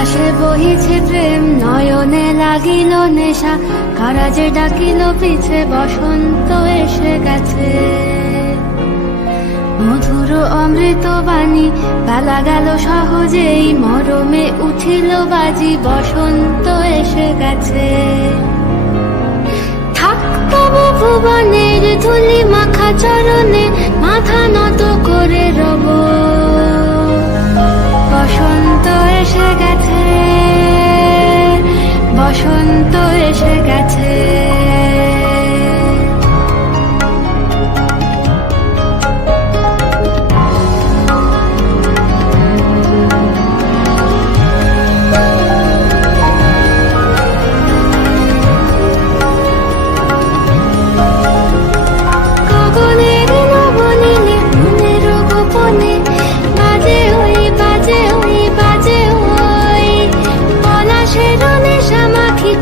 বাতাসে বহিছে প্রেম, নয়নে লাগিল নেশা, কারা যে ডাকিল পিছে, বসন্ত এসে গেছে। মধুর অমৃত বাণী, বেলা গেল সহজেই, মরমে উঠিল বাজি, বসন্ত এসে গেছে। থাক তবু ভুবনের ধুলি মাখা চরণে, মাথা নত করে রব। বসন্ত এসে গেছে, বসন্ত এসে গেছে।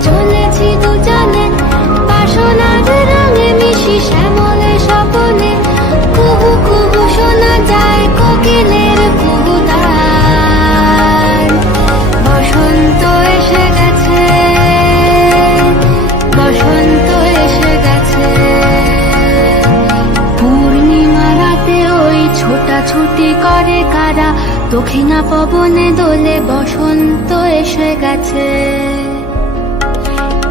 চলেছি দুজনে বাসনার রঙে মিশি, শ্যামলে স্বপনে কুহু কুহু শোনা যায় কোকিলের কুহুতান। বসন্ত এসে গেছে, বসন্ত এসে গেছে। পূর্ণিমা রাতে ওই ছোটাছুটি করে কারা, দক্ষিণা পবনে দোলে, বসন্ত এসে গেছে।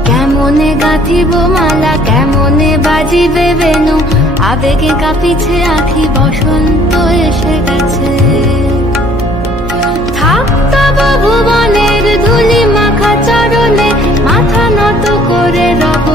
কেমনে গাঁথিব মালা, কেমনে বাজিবে বেনু, আবেগে কাঁপিছে আঁখি, বসন্ত এসে গেছে। থাক তব ভুবনের ধুলি মাখা চরণে, মাথা নত করে রব।